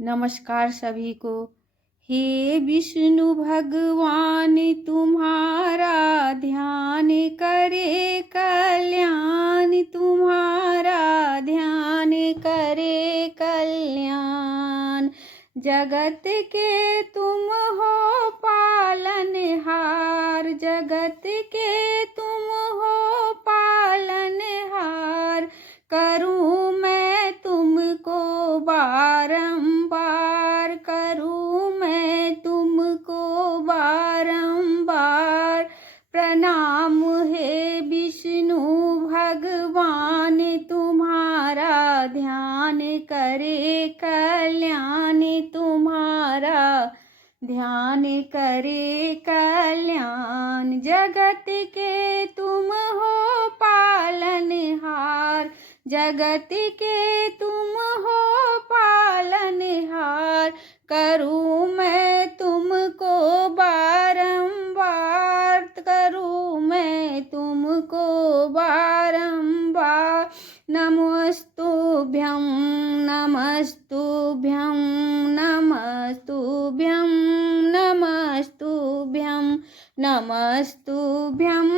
नमस्कार सभी को। हे विष्णु भगवान तुम्हारा ध्यान करे कल्याण, तुम्हारा ध्यान करे कल्याण। जगत के तुम हो पालनहार, जगत के तुम हो पालनहार। करूँ मैं तुमको बारंबार, करूँ मैं तुमको बारंबार प्रणाम। हे विष्णु भगवान तुम्हारा ध्यान करे कल्याण, तुम्हारा ध्यान करे कल्याण। जगत के तुम हो पालनहार, जगत के तुम हो पालनहार। करूँ मैं तुमको बारंबार, करूँ मैं तुमको बारंबार। नमस्तुभ्यं नमस्तुभ्यं नमस्तुभ्यं नमस्तुभ्यं नमस्तुभ्यं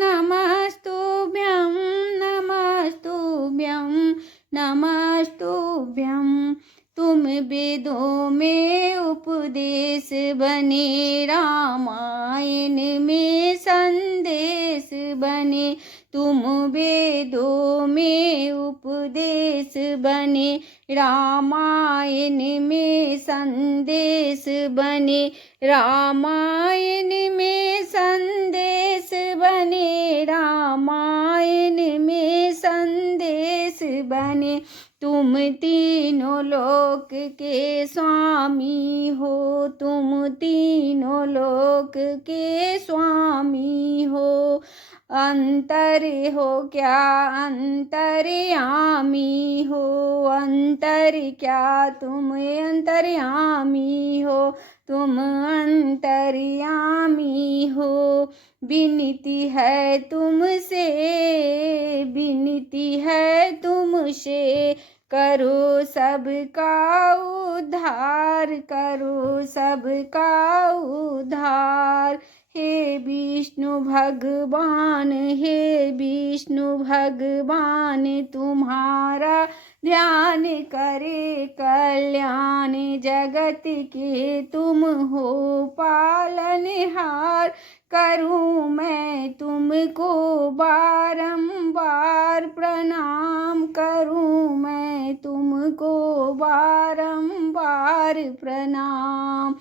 नमस्तुभ्यं नमस्तुभ्यं नमस्तुभ्यं। तुम वेदों में उपदेश बने, रामायण में संदेश बने। तुम वेदों में उपदेश बने, रामायण में संदेश बने। रामायण में संदेश बने, रामायण में संदेश बने। तुम तीनों लोक के स्वामी हो, तुम तीनों लोक के स्वामी हो। अंतर हो क्या अंतर्यामी हो, अंतर क्या तुम अंतर्यामी हो, तुम अंतर्यामी हो। विनती है तुमसे, विनती है तुमसे, करो सबका उद्धार, करो सबका उद्धार। हे विष्णु भगवान, हे विष्णु भगवान तुम्हारा ध्यान करे कल्याण। जगत के तुम हो पालनहार, करूँ मैं तुमको बारंबार प्रणाम, करूँ मैं तुमको बारंबार प्रणाम।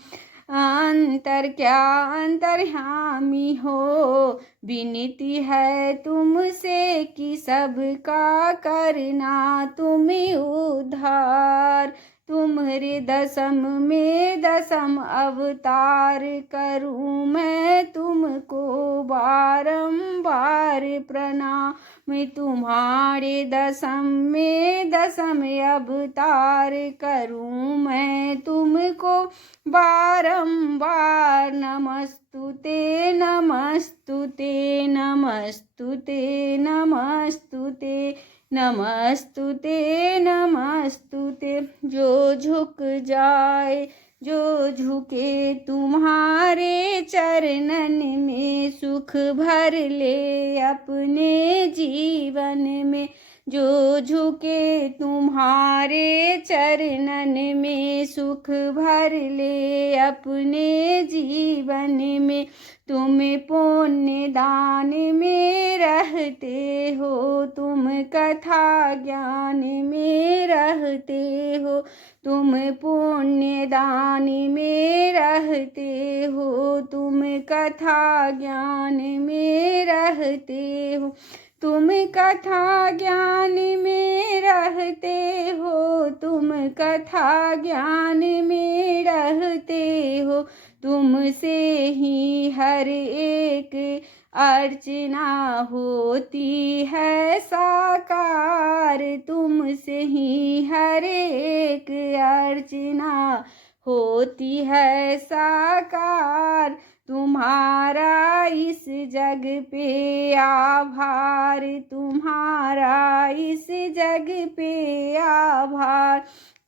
अंतर क्या अंतर्यामी हो, विनती है तुमसे कि सबका करना तुम उद्धार। तुम्हारे दशम में दशम अवतार, करूँ मैं तुमको बारंबार प्रणाम। मैं तुम्हारे दशम में दशम अवतार, करूँ मैं तुमको बारंबार। नमस्तुते नमस्तुते नमस्तुते नमस्तुते नमस्तुते नमस्तुते। जो झुक जाए, जो झुके तुम्हारे चरणन में, सुख भर ले अपने जीवन में। जो झुके तुम्हारे चरणन में, सुख भर ले अपने जीवन में। तुम पुण्य दान में रहते हो, तुम कथा ज्ञान में रहते हो। तुम पुण्य दान में रहते हो, तुम कथा ज्ञान में रहते हो। तुम कथा ज्ञान में रहते हो, तुम कथा ज्ञान में रहते हो। तुमसे ही हर एक अर्चना होती है साकार, तुमसे ही हर एक अर्चना होती है साकार। तुम्हारा इस जग पे आभार, तुम्हारा इस जग पे आभार।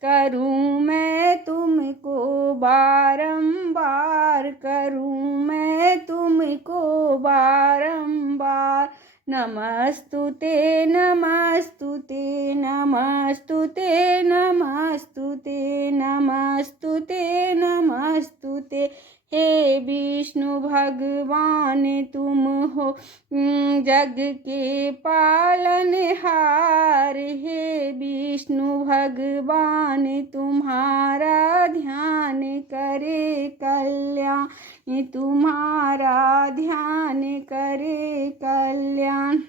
करूँ मैं करूं मैं तुमको बारंबार। नमस्तुते नमस्तुते नमस्तुते नमस्तुते नमस्तुते नमस्तुते। हे विष्णु भगवान तुम हो जग के पालनहार। हे विष्णु भगवान तुम्हारा ध्यान करे कल्याण, तुम्हारा ध्यान करे कल्याण।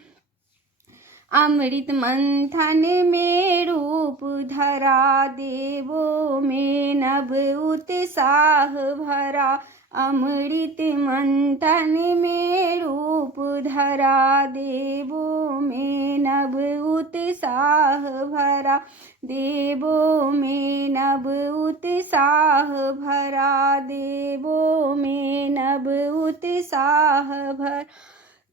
अमृत मंथन में रूप धरा, देवों में नभ उत्साह भरा। अमृत मंथन में रूप धरा, देवों में नभ उत्साह भरा। देवों में नभ उत्साह भरा, देवों में नभ उत्साह भरा।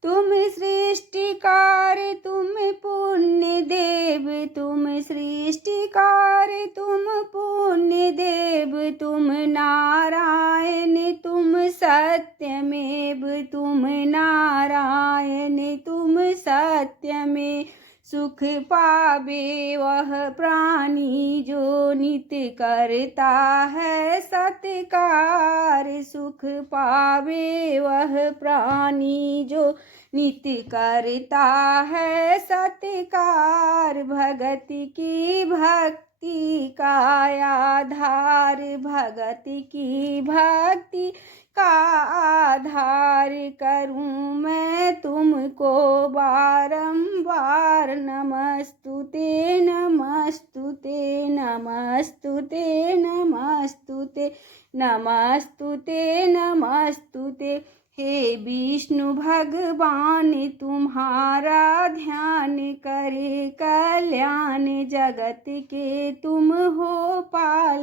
तुम सृष्टिकार तुम पुण्य देव, तुम सृष्टिकार तुम पुण्य देव। तुम नारायण तुम सत्यमेव, तुम नारायण तुम सत्यमेव। सुख पावे वह प्राणी जो नित्य करता है सत्कार। सुख पावे वह प्राणी जो नित्य करता है सत्कार। भगति की भक्ति का आधार, भगति की भक्ति का आधार करूं मैं तुमको बारंबार। नमस्तुते नमस्तुते नमस्तुते नमस्तुते नमस्तुते नमस्तुते। हे विष्णु भगवान तुम्हारा ध्यान करे कल्याण, जगत के तुम हो पाल।